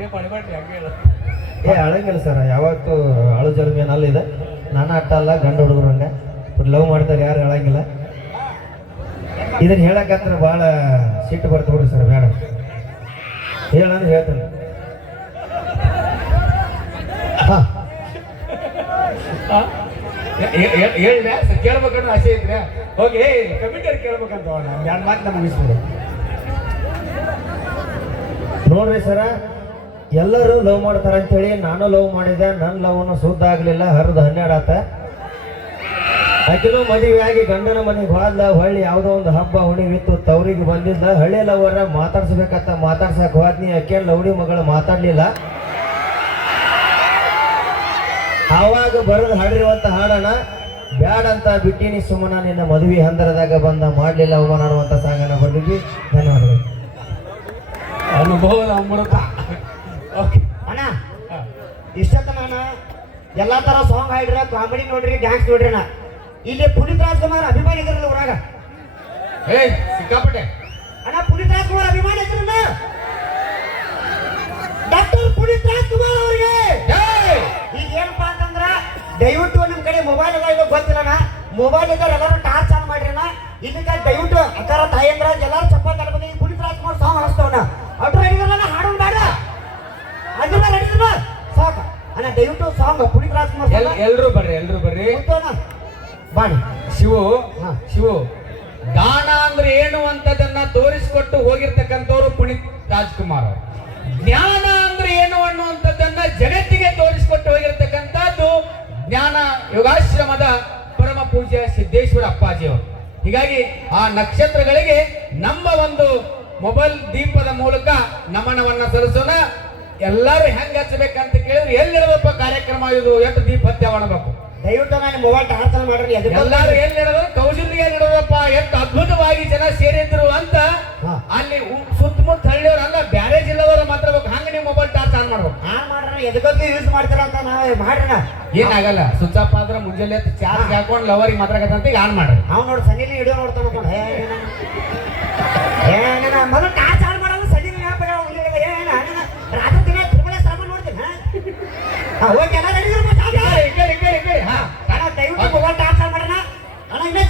ಏ ಅಳಂಗಿಲ್ಲ ಸರ್ ಯಾವತ್ತೂ ಅಳು ಜಲ್ಮಿ ಏನಲ್ಲ ಇದೆ. ನಾನು ಅಟ್ಟ ಅಲ್ಲ ಗಂಡ ಹುಡುಗರು ಹಂಗೆ. ಲವ್ ಮಾಡ್ತಾರೆ ಯಾರು ಹೇಳಂಗಿಲ್ಲ. ಇದನ್ನ ಹೇಳಕತ್ರ ಭಾಳ ಸಿಟ್ಟು ಬರ್ತು ಬಿಡ್ರಿ ಸರ್ ಬೇಡ. ಹೇಳಂದ್ರೆ ಹೇಳ್ತೇನೆ. ಹಾಂ. ಹೇಳಿದೆ ಕೇಳ್ಬೇಕನ್ನೋ ಆಸೆ ಇದ್ರೆ. ಹೋಗಿ ಕಮಿಟರ್ ಕೇಳ್ಬೇಕಂತ ಎರಡು ಮಾತು ನಮ್ಗೆ ನೋಡ್ರಿ ಸರ ಎಲ್ಲರೂ ಲವ್ ಮಾಡ್ತಾರೆ ಅಂತೇಳಿ ನಾನು ಲವ್ ಮಾಡಿದೆ ನನ್ನ ಲವ್ನು ಶುದ್ಧ ಆಗಲಿಲ್ಲ, ಹರಿದು ಹನ್ನೆರಡು ಆತ. ಆಕಿನೂ ಮದುವೆ ಆಗಿ ಗಂಡನ ಮನೆಗೆ ಹೋದ್ಲ, ಹೊಳ್ಳಿ ಯಾವುದೋ ಒಂದು ಹಬ್ಬ ಹುಣಿವಿತ್ತು ತವರಿಗೆ ಬಂದಿದ್ದ ಹಳ್ಳಿ ಲವರ ಮಾತಾಡ್ಸ್ಬೇಕಂತ ಮಾತಾಡ್ಸಕ್ ಹೋದ್ನಿ ಆಕೆ ಲವಡಿ ಮಗಳು ಮಾತಾಡ್ಲಿಲ್ಲ. ಆವಾಗ ಬರೆದು ಹಾಡಿರುವಂತ ಹಾಡಣ ಬ್ಯಾಡ ಅಂತ ಬಿಟ್ಟಿನಿ ಸುಮ್ಮನ ನಿನ್ನ ಮದುವೆ ಹಂದರದಾಗ ಬಂದ, ಮಾಡ್ಲಿಲ್ಲ ಅವಮಾನ ಅನ್ನುವಂತ ಸಾಂಗನ ಬಂದಿದ್ವಿ ಧನ್ಯವಾದಗಳು. ಅನುಭವ ಅಮೃತ. ಓಕೆ ಅಣ್ಣ ಇಷ್ಟತನ ನಾನು ಎಲ್ಲ ತರ ಸಾಂಗ್ ಹಾಡ್ರಿ ಕಾಮಿಡಿ ನೋಡ್ರಿ ಡ್ಯಾನ್ಸ್ ನೋಡ್ರಿ ನಾ ಇಲ್ಲಿ ಪುನೀತ್ ರಾಜ್ಕುಮಾರ್ ಅಭಿಮಾನಿ ಇದ್ರಲ್ಲ ಊರಾಗ. ಏಯ್ ಸಿಕ್ಕಾಪಟ್ಟೆ. ಅಣ್ಣ ಪುನೀತ್ ರಾಜ್ಕುಮಾರ್ ಅಭಿಮಾನಿ ಇದ್ರಲ್ಲ ಡಾಕ್ಟರ್ ಪುನೀತ್ ರಾಜ್ಕುಮಾರ್ ಅವ್ರಿಗೆ! ಈಗ ಏನಪ್ಪಾ ಅಂತಂದ್ರ ದಯವಿಟ್ಟು ನಿಮ್ ಕಡೆ ಮೊಬೈಲ್ ಅದ ಇದು ಗೊತ್ತಿಲ್ಲಣ್ಣ ಮೊಬೈಲ್ ಇದ್ದಾರೆ ಎಲ್ಲರೂ ಟಾರ್ಚ್ ಆನ್ ಮಾಡ್ರಿ ಅಣ್ಣ. ಇದಕ್ಕೆ ದಯವಿಟ್ಟು ಅಕ್ಕಾರ ಅಣ್ಣ ದಯವಿಟ್ಟು ಸಾಂಗ್ ಪುನೀತ್ ರಾಜ್ಕುಮಾರ್ ಎಲ್ ಎಲ್ರು ಬರ್ರಿ ಎಲ್ರು ಬರ್ರಿ. ಬಾಣಿ ಶಿವು ಹಾ. ಶಿವು. ದಾನ ಅಂದ್ರೆ ಏನು ಅಂತದನ್ನ ತೋರಿಸಿಕೊಟ್ಟು ಹೋಗಿರ್ತಕ್ಕಂಥವ್ರು ಪುನೀತ್ ರಾಜ್ಕುಮಾರ್ ಜ್ಞಾನ ಅಂದ್ರೆ ಏನು ಅನ್ನುವಂಥದ್ದನ್ನ ಜಗತ್ತಿಗೆ ತೋರಿಸಿಕೊಟ್ಟು ಹೋಗಿರ್ತಕ್ಕಂಥದ್ದು ಜ್ಞಾನ ಯೋಗಾಶ್ರಮದ ಪರಮ ಪೂಜ್ಯ ಸಿದ್ದೇಶ್ವರ ಅಪ್ಪಾಜಿ ಅವರು. ಹೀಗಾಗಿ ಆ ನಕ್ಷತ್ರಗಳಿಗೆ ನಮ್ಮ ಒಂದು ಮೊಬೈಲ್ ದೀಪದ ಮೂಲಕ ನಮನವನ್ನ ಸಲ್ಲಿಸೋಣ. ಎಲ್ಲರೂ ಹೆಂಗ್ ಹಚ್ಚಬೇಕಂತ ಕೇಳಿದ್ರೆ ಎಲ್ಲಿರೋದಪ್ಪ ಕಾರ್ಯಕ್ರಮ ಇದು? ಎಷ್ಟು ದೀಪ ಹತ್ಯೆ ಮಾಡಬೇಕು? ದಯವಿಟ್ಟು ನಾನು ಮೊಬೈಲ್ ಟಾರ್ಚ್ ಆನ್ ಮಾಡ್ರಿ ಎಲ್ಲರೂ ಎಲ್ಲಿ ನಡೆದ್ರು ಕೌಶಲ್ಯ ನಡೆದಪ್ಪ ಎಷ್ಟು ಅದ್ಭುತವಾಗಿ ಜನ ಸೇರಿದ್ರು ಅಂತ ಅಲ್ಲಿ ಸುತ್ತಮುತ್ತ ಹಳ್ಳಿಯವ್ರು ಬ್ಯಾರೇಜ್ ಬ್ಯಾರೆ ಮಾತ್ರ ಮಾತಾಡ್ಬೇಕು ಹಂಗ ನೀವು ಮೊಬೈಲ್ ಟಾರ್ಚ್ ಆನ್ ಮಾಡ್ಬೇಕು. ಆನ್ ಮಾಡ್ರಿ ಎದಕ್ಕೆ ಯೂಸ್ ಮಾಡ್ತೀರ ಅಂತ ನಾವು ಮಾಡ್ರಣ ಏನಾಗಲ್ಲ ಸ್ವಿಚ್ ಅಂದ್ರೆ ಆದ್ರೆ ಮುಂಜಾನೆ ಚಾರ್ಜ್ ಹಾಕೊಂಡು ಲವರಿಗೆ ಮಾತ್ರ ಈಗ ಆನ್ ಮಾಡ್ರಿ. ಅವ್ನು ನೋಡಿ ಸನಿಲಿ ಹಿಡಿಯೋ ನೋಡ್ತಾನ ಓಕೆ ಎಲ್ಲ ನಡೀದ್ರು ಹಾ. ದಯವಿಟ್ಟು ಮೊಬೈಲ್ ಟ್ರಾನ್ಸ್ಫರ್ ಮಾಡೋಣ. ಅಣ್ಣ ಇನ್ನೇ